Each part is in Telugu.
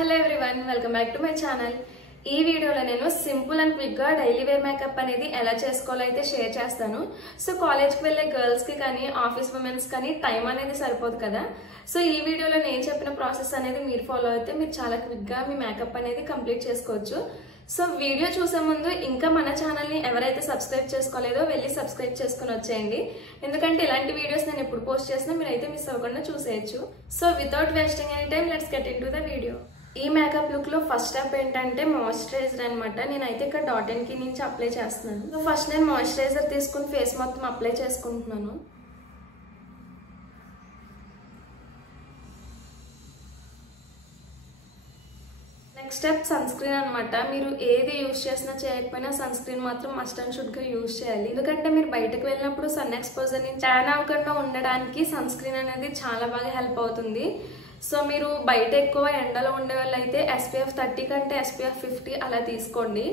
Hello everyone, welcome back to my channel. ఈ వీడియోలో నేను సింపుల్ అండ్ క్విక్ గా డైలీ వేర్ మేకప్ అనేది ఎలా చేసుకోవాలో అయితే షేర్ చేస్తాను. సో కాలేజ్కి వెళ్ళే గర్ల్స్ కి కానీ ఆఫీస్ ఉమెన్స్ కానీ టైం అనేది సరిపోదు కదా. సో ఈ వీడియోలో నేను చెప్పిన ప్రాసెస్ అనేది మీరు ఫాలో అయితే మీరు చాలా క్విక్ గా మీ మేకప్ అనేది కంప్లీట్ చేసుకోవచ్చు. సో వీడియో చూసే ముందు ఇంకా మన ఛానల్ ని ఎవరైతే సబ్స్క్రైబ్ చేసుకోలేదో వెళ్ళి సబ్స్క్రైబ్ చేసుకుని వచ్చేయండి. ఎందుకంటే ఇలాంటి వీడియోస్ నేను ఎప్పుడు పోస్ట్ చేసినా మీరైతే మిస్ అవ్వకుండా చూసేయచ్చు. So without wasting any time let's get into the video వీడియో. ఈ మేకప్ లుక్ లో ఫస్ట్ స్టెప్ ఏంటంటే మాయిశ్చరైజర్ అనమాట. నేనైతే ఇక్కడ డాట్ కి నుంచి అప్లై చేస్తున్నాను. సో ఫస్ట్ నేను మాయిశ్చరైజర్ తీసుకుని ఫేస్ మొత్తం అప్లై చేసుకుంటున్నాను. నెక్స్ట్ స్టెప్ సన్ స్క్రీన్ అనమాట. మీరు ఏది యూజ్ చేసినా చేయకపోయినా సన్ స్క్రీన్ మాత్రం మస్ట్ అండ్ షుడ్ గా యూజ్ చేయాలి. ఎందుకంటే మీరు బయటకు వెళ్ళినప్పుడు సన్ ఎక్స్పోజర్ నుంచి ట్యాన్ అవ్వకుండా ఉండడానికి సన్ స్క్రీన్ అనేది చాలా బాగా హెల్ప్ అవుతుంది. సో మీరు బయట ఎక్కువ ఎండలో ఉండే వాళ్ళు అయితే SPF 30 కంటే SPF 50 అలా తీసుకోండి.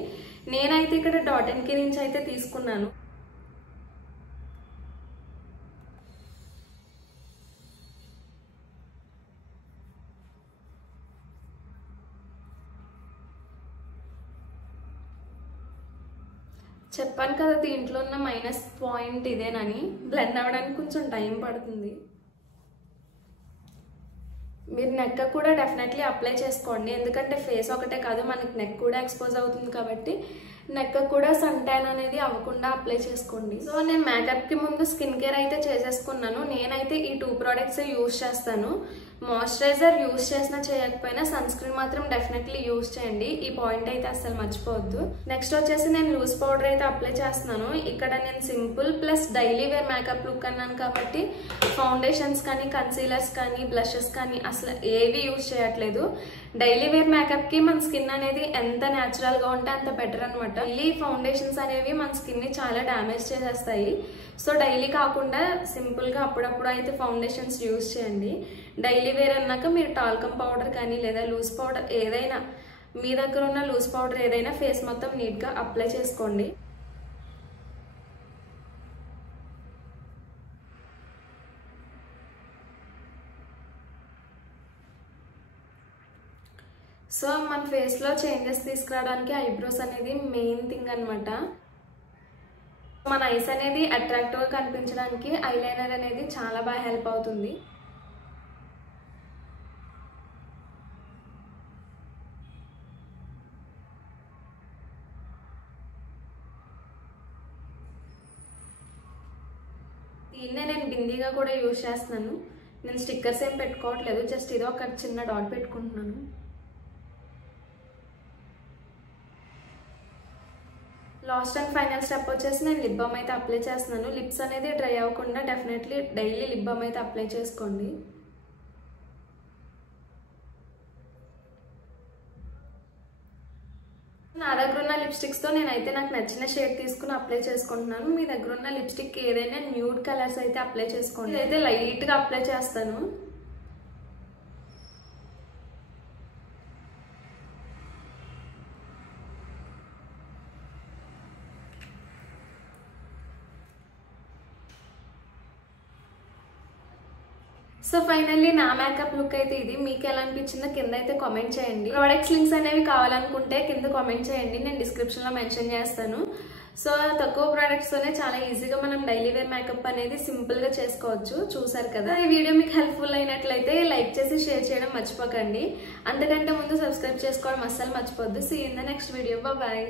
నేనైతే ఇక్కడ డాట్ కి నుంచి అయితే తీసుకున్నాను. చెప్పాను కదా దీంట్లో ఉన్న మైనస్ పాయింట్ ఇదేనని. బ్లెండ్ అవ్వడానికి కొంచెం టైం పడుతుంది. మీరు నెక్ కూడా డెఫినెట్లీ అప్లై చేసుకోండి. ఎందుకంటే ఫేస్ ఒకటే కాదు, మనకి నెక్ కూడా ఎక్స్పోజ్ అవుతుంది కాబట్టి నెక్ కూడా సన్ ట్యాన్ అనేది అవ్వకుండా అప్లై చేసుకోండి. సో నేను మేకప్ కి ముందు స్కిన్ కేర్ అయితే చేసేసుకున్నాను. నేనైతే ఈ 2 ప్రోడక్ట్స్ యూజ్ చేస్తాను. మాయిశ్చరైజర్ యూజ్ చేసినా చేయకపోయినా సన్ స్క్రీన్ మాత్రం డెఫినెట్లీ యూజ్ చేయండి. ఈ పాయింట్ అయితే అస్సలు మర్చిపోవద్దు. నెక్స్ట్ వచ్చేసి నేను లూజ్ పౌడర్ అయితే అప్లై చేస్తున్నాను. ఇక్కడ నేను simple plus daily wear makeup look అన్నాను కాబట్టి ఫౌండేషన్స్ కానీ కన్సీలర్స్ కానీ బ్లషెస్ కానీ అసలు ఏవి యూజ్ చేయట్లేదు. డైలీ వేర్ మేకప్ కి మన స్కిన్ అనేది ఎంత న్యాచురల్ గా ఉంటే అంత బెటర్ అనమాట. డైలీ ఫౌండేషన్స్ అనేవి మన స్కిన్ ని చాలా డ్యామేజ్ చేసేస్తాయి. సో డైలీ కాకుండా సింపుల్ గా అప్పుడప్పుడు అయితే ఫౌండేషన్స్ యూజ్ చేయండి. డైలీ వేర్ అన్నాక మీరు టాల్కమ్ పౌడర్ కానీ లేదా లూజ్ పౌడర్ ఏదైనా, మీ దగ్గర ఉన్న లూజ్ పౌడర్ ఏదైనా ఫేస్ మొత్తం నీట్ గా అప్లై చేసుకోండి. సో మన ఫేస్ లో చేంజెస్ తీసుకురావడానికి ఐబ్రోస్ అనేది మెయిన్ థింగ్ అనమాట. మన ఐస్ అనేది అట్రాక్టివ్ గా కనిపించడానికి ఐలైనర్ అనేది చాలా బాగా హెల్ప్ అవుతుంది. దీన్నే నేను బిందీగా కూడా యూజ్ చేస్తున్నాను. నేను స్టిక్కర్స్ ఏం పెట్టుకోవట్లేదు, జస్ట్ ఇది ఒక చిన్న డాట్ పెట్టుకుంటున్నాను. లాస్ట్ అండ్ ఫైనల్ స్టెప్ వచ్చేసి నేను లిప్ బామ్ అయితే అప్లై చేస్తున్నాను. లిప్స్ అనేది డ్రై అవ్వకుండా డెఫినెట్లీ డైలీ లిప్ బామ్ అయితే అప్లై చేసుకోండి. నా దగ్గర ఉన్న లిప్స్టిక్స్ తో నేనైతే నాకు నచ్చిన షేడ్ తీసుకుని అప్లై చేసుకుంటున్నాను. మీ దగ్గర ఉన్న లిప్స్టిక్ ఏదైనా న్యూడ్ కలర్స్ అయితే అప్లై చేసుకోండి. ఇదైతే లైట్ గా అప్లై చేస్తాను. సో ఫైనల్లీ నా మేకప్ లుక్ అయితే ఇది. మీకు ఎలా అనిపించిందో కింద అయితే కామెంట్ చేయండి. ప్రొడక్ట్స్ లింక్స్ అనేవి కావాలనుకుంటే కింద కామెంట్ చేయండి, నేను డిస్క్రిప్షన్ లో మెన్షన్ చేస్తాను. సో తక్కువ ప్రొడక్ట్స్ తోనే చాలా ఈజీగా మనం డైలీ వేర్ మేకప్ అనేది సింపుల్ గా చేసుకోవచ్చు. చూసారు కదా. ఈ వీడియో మీకు హెల్ప్ఫుల్ అయినట్లయితే లైక్ చేసి షేర్ చేయడం మర్చిపోకండి. అంతకంటే ముందు సబ్స్క్రైబ్ చేసుకోవడం అస్సలు మర్చిపోద్దు. See in the next video. Bye.